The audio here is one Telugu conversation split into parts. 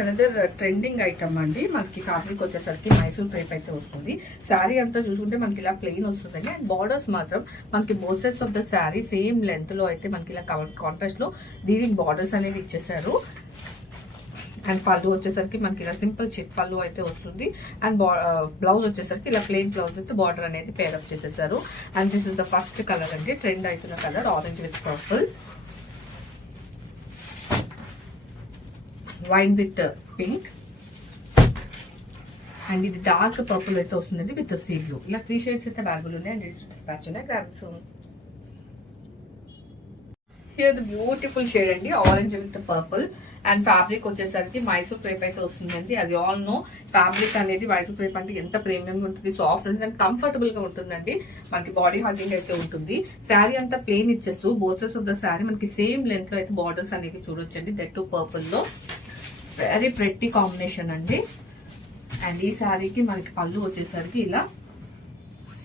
అనదర్ ట్రెండింగ్ ఐటమ్ అండి. మనకి ఫ్యాబ్రిక్ వచ్చేసరికి మైసూర్ క్రేప్ అయితే వస్తుంది. శారీ అంతా చూసుకుంటే మనకి ఇలా ప్లెయిన్ వస్తుందండి. అండ్ బార్డర్స్ మాత్రం మనకి both sides of the sari same length లో అయితే మనకి ఇలా కాంట్రాస్ట్ లో వీవింగ్ బార్డర్స్ అనేవి ఇచ్చేసారు. అండ్ పళ్ళు వచ్చేసరికి మనకి ఇలా సింపుల్ చెక్ పళ్ళు అయితే వస్తుంది. అండ్ బ్లౌజ్ వచ్చేసరికి ఇలా ప్లెయిన్ బ్లౌజ్ విత్ బార్డర్ అనేది పేరప్ చేసేసారు. And this is the first colour అండి, ట్రెండ్ అవుతున్న colour orange with purple, wine with pink, and ఇది డార్క్ పర్పుల్ అయితే వస్తుందండి విత్ సీ బ్లూ. ఇలా 3 షేడ్స్ అయితే అవైలబుల్ ఉన్నాయి. అండ్ డిస్పాచ్ ఉన్నాయి. Grab soon. Here the beautiful shade అండి, orange with purple. And fabric వచ్చేసరికి మైసూర్ క్రేప్ అయితే వస్తుందండి. అది ఆల్ నో ఫ్యాబ్రిక్ అనేది మైసూర్ క్రేప్ అంటే ఎంత ప్రీమియం గా ఉంటుంది, సాఫ్ట్ ఉంటుంది అండ్ కంఫర్టబుల్ గా ఉంటుందండి. మనకి బాడీ హగ్గింగ్ అయితే ఉంటుంది. శారీ అంతా ప్లెయిన్ ఇచ్చేస్తూ both sides of the sari మనకి సేమ్ లెంత్ లో అయితే బార్డర్స్ అనేవి చూడొచ్చండి. దట్ టు పర్పుల్ లో వెరీ ప్రెట్టి కాంబినేషన్ అండి. అండ్ ఈ శారీకి మనకి పళ్ళు వచ్చేసరికి ఇలా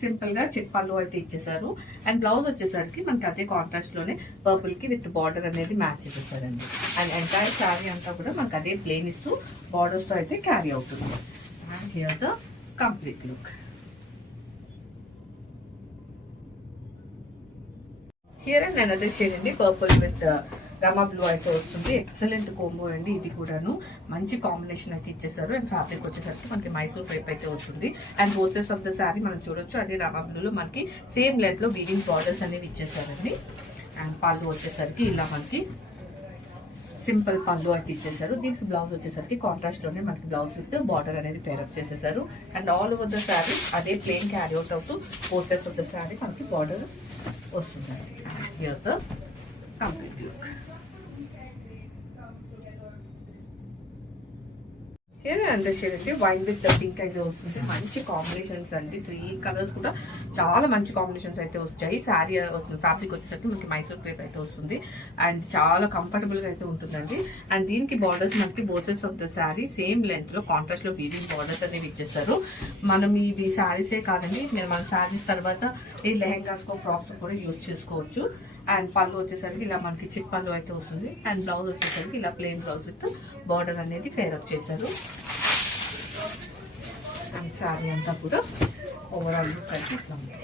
సింపుల్ గా చెక్ పళ్ళు అయితే ఇచ్చేసారు. అండ్ బ్లౌజ్ వచ్చేసరికి మనకి అదే కాంట్రాస్ట్ లోనే పర్పుల్ కి విత్ బార్డర్ అనేది మ్యాచ్ చేసేసారండి. అండ్ ఎంటైర్ శారీ అంతా కూడా మనకి అదే ప్లెయిన్ ఇస్తూ బార్డర్స్ తో అయితే క్యారీ అవుతుంది. And here the complete look. Here and another shade అండి, పర్పుల్ విత్ రమా బ్లూ అయితే వస్తుంది. ఎక్సలెంట్ కోంబో అండి. ఇది కూడాను మంచి కాంబినేషన్ అయితే ఇచ్చేసారు. అండ్ ఫ్యాబ్రిక్ వచ్చేసరికి మనకి మైసూర్ క్రేప్ అయితే వస్తుంది. And both sides of the sari మనం చూడొచ్చు. అది రమా బ్లూలో మనకి సేమ్ లెంత్ లో వీవింగ్ బార్డర్స్ అనేవి ఇచ్చేసారండి. అండ్ పళ్ళు వచ్చేసరికి ఇలా మనకి సింపుల్ పళ్ళు అయితే ఇచ్చేసారు. దీనికి బ్లౌజ్ వచ్చేసరికి కాంట్రాస్ట్ లోనే మనకి బ్లౌజ్ విత్ బార్డర్ అనేది పేరప్ చేసేసారు. And all over the sari అదే ప్లెయిన్ క్యారీ అవుట్ అవుతూ both sides of the sari మనకి బార్డర్ వస్తుంది. Here the complete look. Here under shade అంటే వైన్ విత్ పింక్ అయితే వస్తుంది. మంచి కాంబినేషన్స్ అండి. 3 కలర్స్ కూడా చాలా మంచి కాంబినేషన్స్ అయితే వచ్చాయి. శారీ ఫ్యాబ్రిక్ వచ్చేసరికి మనకి మైసూర్ క్రేప్ అయితే వస్తుంది. అండ్ చాలా కంఫర్టబుల్ గా అయితే ఉంటుందండి. అండ్ దీనికి బార్డర్స్ మనకి both sides of the sari same length లో కాంట్రాస్ట్ లో వీవింగ్ బార్డర్స్ అనేవి ఇచ్చేస్తారు. మనం ఇది శారీసే కాదండి, మీరు మన శారీస్ తర్వాత ఈ లెహెంగాస్ ఫ్రాక్స్ కూడా యూజ్ చేసుకోవచ్చు. అండ్ పళ్ళు వచ్చేసరికి ఇలా మనకి చిక్ పళ్ళు అయితే వస్తుంది. అండ్ బ్లౌజ్ వచ్చేసరికి ఇలా ప్లెయిన్ బ్లౌజ్ విత్ బార్డర్ అనేది పేరప్ చేశారు. అండ్ శారీ అంతా కూడా ఓవరాల్ లుక్ అయితే ఇట్లా ఉంది.